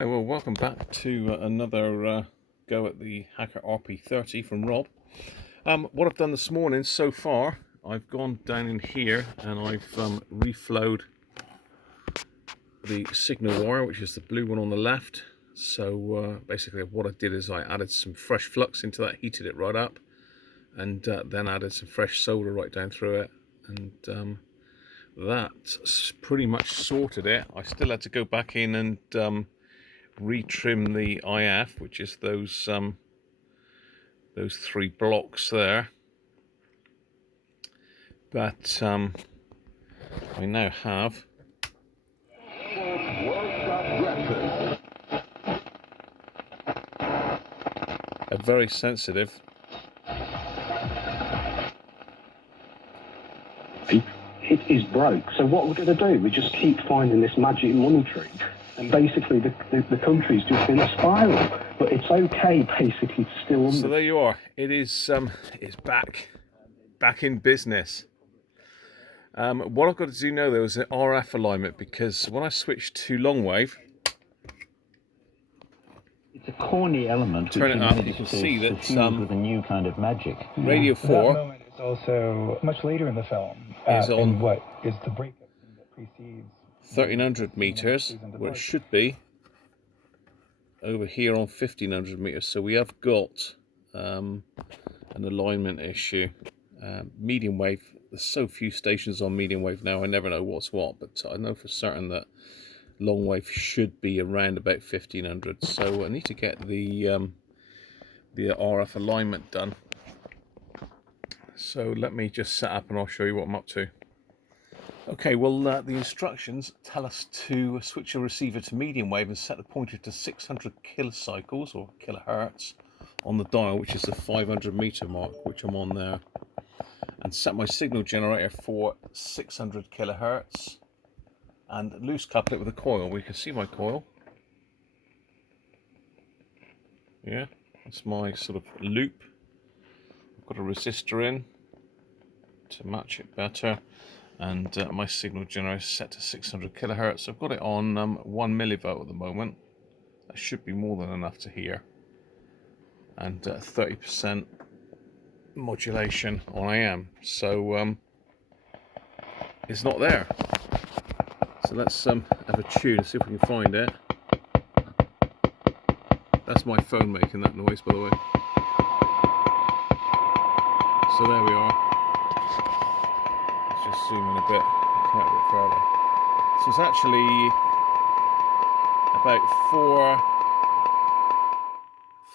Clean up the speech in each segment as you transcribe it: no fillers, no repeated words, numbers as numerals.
Well, welcome back to another go at the Hacker RP30 from Rob. What I've done this morning so far, I've gone down in here and I've reflowed the signal wire, which is the blue one on the left. So basically what I did is I added some fresh flux into that, heated it right up, and then added some fresh solder right down through it, and that pretty much sorted it. I still had to go back in and retrim the IF, which is those three blocks there, but we now have a very sensitive it is broke. So what we're going to do, we just keep finding this magic money tree, and basically the country's just in a spiral. But it's okay, basically, it's still under. So there you are. It is it's back in business. What I've got to do now though is the RF alignment, because when I switch to long wave, it's a corny element. Turn it up, you can see that with a new kind of magic. Radio 4 that moment is also much later in the film. Is on in what is the breakup that precedes 1300 meters, where it should be over here on 1500 meters. So we have got an alignment issue. Medium wave, there's so few stations on medium wave now, I never know what's what, but I know for certain that long wave should be around about 1500. So I need to get the RF alignment done. So let me just set up and I'll show you what I'm up to. Okay, well the instructions tell us to switch the receiver to medium wave and set the pointer to 600 kilocycles or kilohertz on the dial, which is the 500 meter mark, which I'm on there, and set my signal generator for 600 kilohertz and loose couple it with a coil. We can see my coil. Yeah, that's my sort of loop. I've got a resistor in to match it better, and my signal generator is set to 600 kilohertz. I've got it on 1 millivolt at the moment. That should be more than enough to hear, and 30% modulation on AM. So it's not there. So let's have a tune and see if we can find it. That's my phone making that noise, by the way. So there we are. Let's just zoom in a bit, come out a bit further. So it's actually about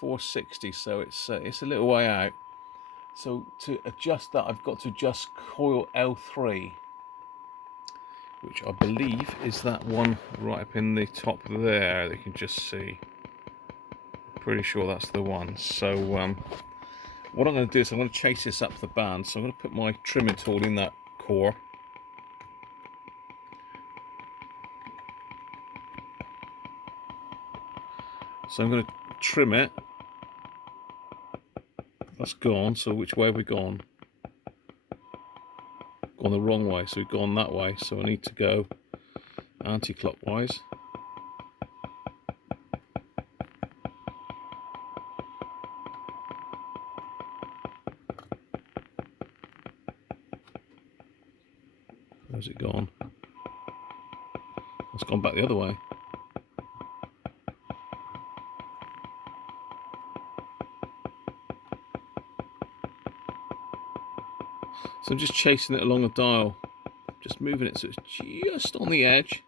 460, so it's a little way out. So to adjust that, I've got to adjust coil L3, which I believe is that one right up in the top there that you can just see. Pretty sure that's the one. So what I'm going to do is I'm going to chase this up the band. So I'm going to put my trimming tool in that core. So I'm going to trim it. That's gone. So which way have we gone? Gone the wrong way. So we've gone that way. So I need to go anti-clockwise. Where's it gone? It's gone back the other way. So I'm just chasing it along the dial, just moving it so it's just on the edge.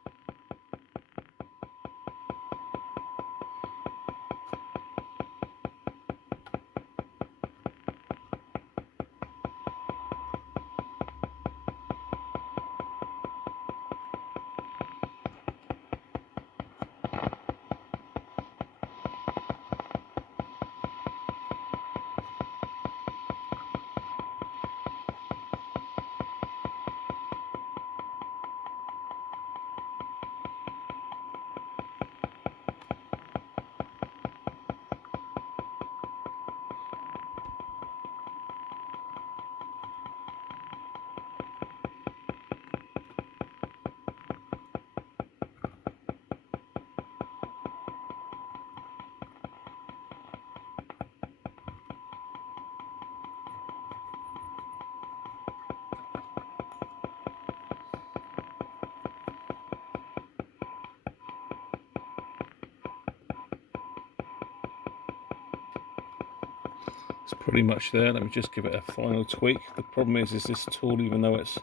It's pretty much there. Let me just give it a final tweak. The problem is this tool, even though it's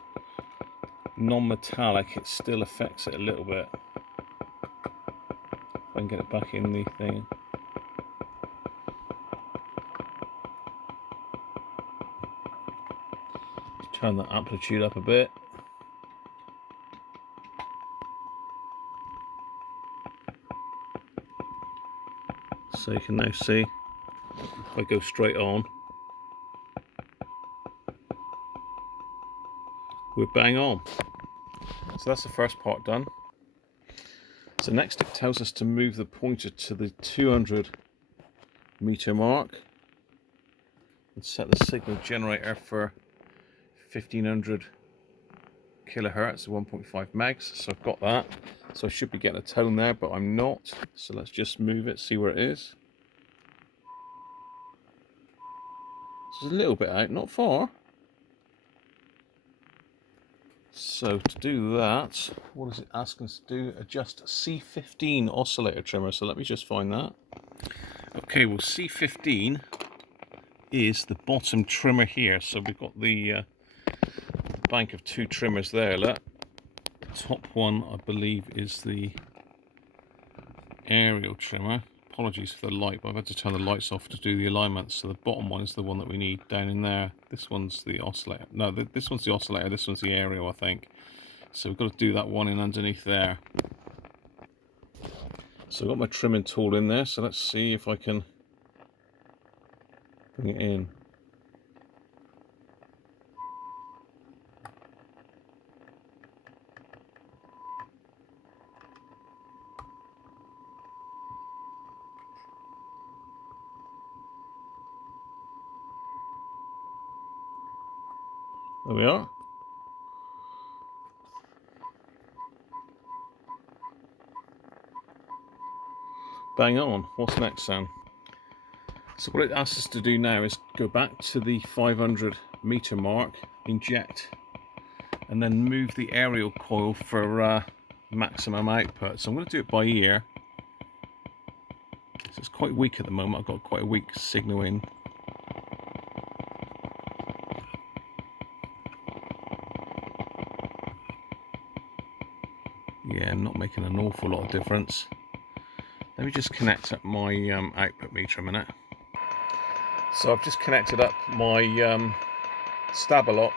non-metallic, it still affects it a little bit. If I can get it back in the thing. Just turn the amplitude up a bit. So you can now see, if I go straight on, we're bang on. So that's the first part done. So next it tells us to move the pointer to the 200 meter mark and set the signal generator for 1500 kilohertz, 1.5 megs. So I've got that. So I should be getting a tone there, but I'm not. So let's just move it, see where it is. It's a little bit out, not far. So to do that, what does it ask us to do? Adjust C15 oscillator trimmer. So let me just find that. Okay, well C15 is the bottom trimmer here. So we've got the bank of 2 trimmers there. Look, the top one I believe is the aerial trimmer. Apologies for the light, but I've had to turn the lights off to do the alignment. So the bottom one is the one that we need down in there. This one's the oscillator. No, this one's the oscillator. This one's the aerial, I think. So we've got to do that one in underneath there. So I've got my trimming tool in there. So let's see if I can bring it in. There we are. Bang on. What's next, Sam? So what it asks us to do now is go back to the 500 meter mark, inject, and then move the aerial coil for maximum output. So I'm going to do it by ear. So it's quite weak at the moment. I've got quite a weak signal in. Yeah, not making an awful lot of difference. Let me just connect up my output meter a minute. So I've just connected up my stabber lock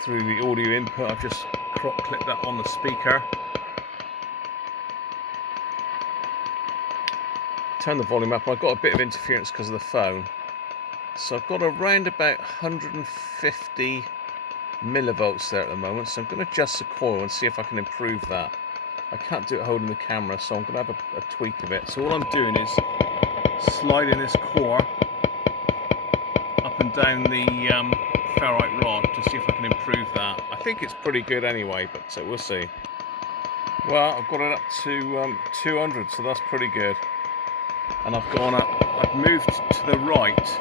through the audio input. I've just crop clipped that on the speaker. Turn the volume up. I've got a bit of interference because of the phone. So I've got around about 150 millivolts there at the moment. So I'm going to adjust the coil and see if I can improve that. I can't do it holding the camera, so I'm going to have a tweak of it. So all I'm doing is sliding this core up and down the ferrite rod to see if I can improve that. I think it's pretty good anyway, but we'll see. Well, I've got it up to 200, so that's pretty good. And I've gone up, I've moved to the right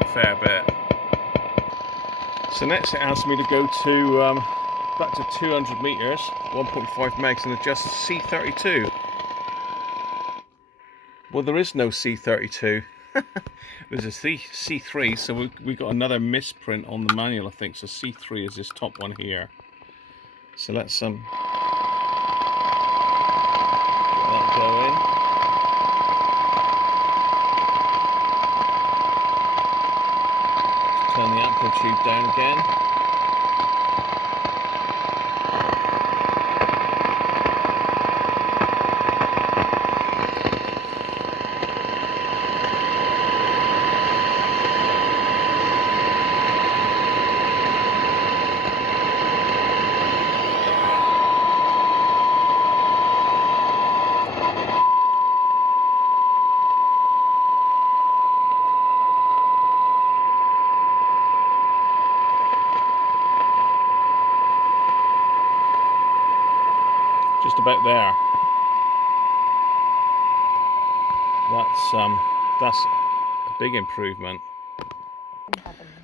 a fair bit. So next it asks me to go to back to 200 meters, 1.5 megs, and adjust C32. Well, there is no C32. There's a C3, so we got another misprint on the manual, I think. So C3 is this top one here. So let's get that going. Let's turn the amplitude down again. Just about there. That's a big improvement.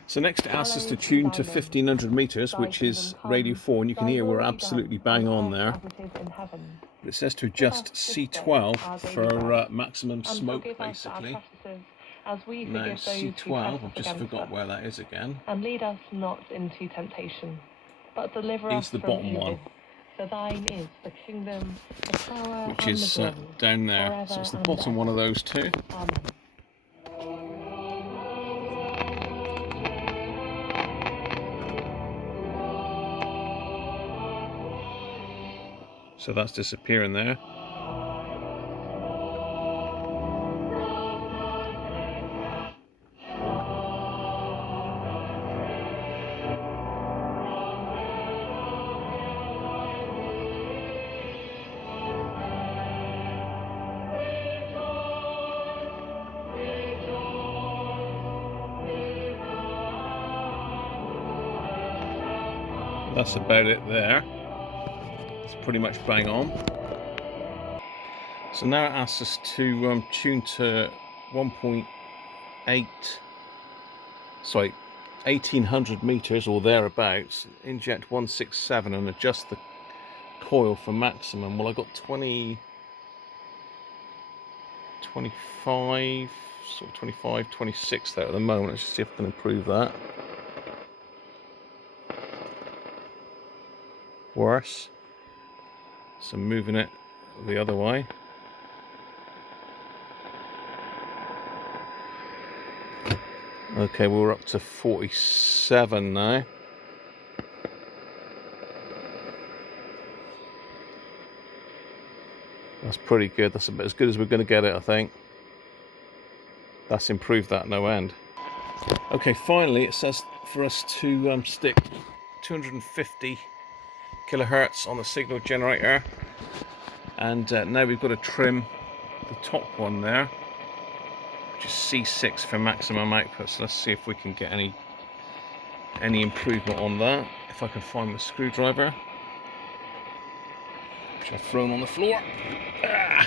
So next it asks us to tune to 1500 meters, which is radio 4, and you can hear we're absolutely bang on there. It says to adjust C12 for maximum smoke, basically. as we No, forgive those who C12, I've trespass just against forgot us. where that is again. And lead us not into temptation, but deliver It's us the from bottom evil. one, For thine is the kingdom, the power, which and is the glory, down there. forever So it's the and bottom one of ever. those two. Amen. So that's disappearing there. That's about it there. It's pretty much bang on. So now it asks us to tune to 1800 meters or thereabouts, inject 167 and adjust the coil for maximum. Well, I got 25, sort of 25, 26 there at the moment. Let's just see if I can improve that. Worse. So moving it the other way. Okay, we're up to 47 now. That's pretty good. That's about as good as we're going to get it, I think. That's improved that no end. Okay, finally it says for us to stick 250 kilohertz on the signal generator, and now we've got to trim the top one there, which is C6 for maximum output. So let's see if we can get any improvement on that. If I can find my screwdriver, which I've thrown on the floor. Ah!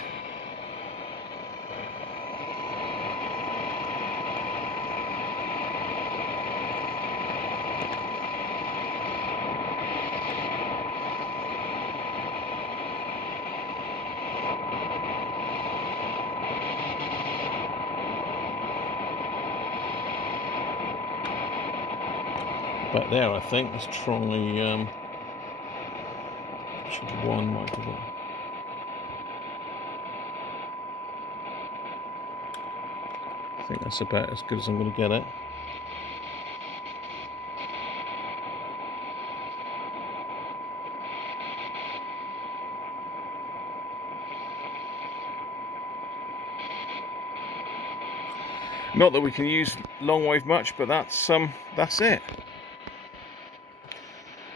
Back there, I think. Let's try one might be there. I think that's about as good as I'm going to get it. Not that we can use long wave much, but that's it.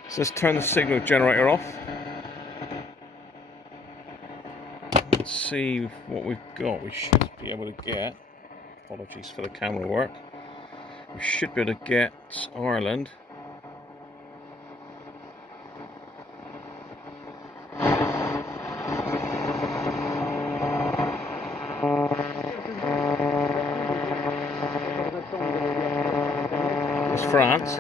So let's turn the signal generator off. Let's see what we've got. We should be able to get, apologies for the camera work, we should be able to get Ireland. It's France.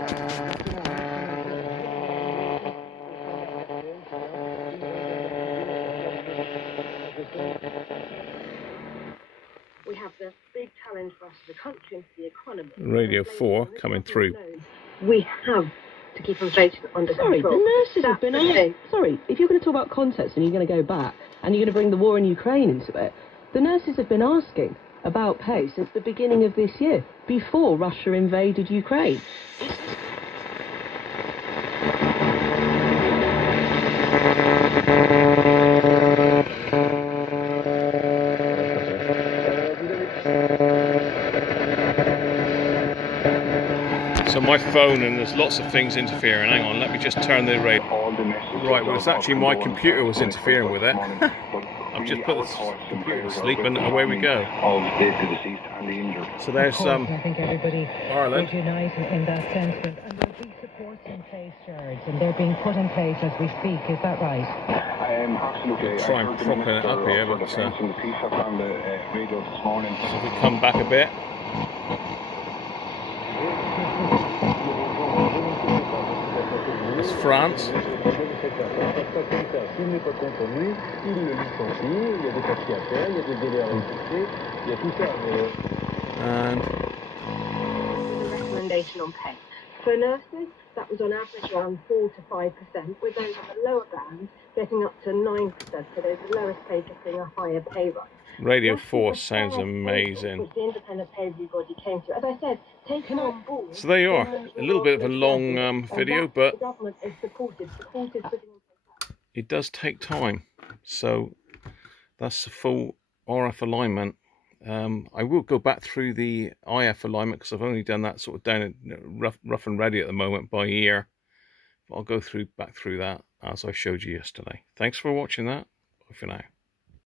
We have the big challenge for us as a country, the economy. Radio 4 coming through. We have to keep inflation under control. Sorry, the nurses have been on. Sorry, if you're going to talk about context and you're going to go back and you're going to bring the war in Ukraine into it, the nurses have been asking about pay since the beginning of this year, before Russia invaded Ukraine. So my phone, and there's lots of things interfering. Hang on, let me just turn the radio. Right, well it's actually my computer was interfering with it. I've just put the computer to sleep and away we go. So there's I think everybody Ireland. would unite in that sentiment. And there'll be supports in place, George, and they're being put in place as we speak. Is that right? Absolutely. Try and prop it up here, but the piece up on the radio this morning. so if we come back a bit. That's France. And With a recommendation on pay. For nurses, that was on average around 4 to 5%, with those on the lower band getting up to 9%, so those the lowest paid getting a higher pay rise. Radio That's 4 the sounds fair amazing. which the independent pay review body came to. As I said, taking on board. So there you are. A little bit of a long video, but the government is supported putting in place. it does take time. So that's the full RF alignment. I will go back through the IF alignment because I've only done that sort of down at rough and ready at the moment by ear. But I'll go back through that as I showed you yesterday. Thanks for watching that. Bye for now.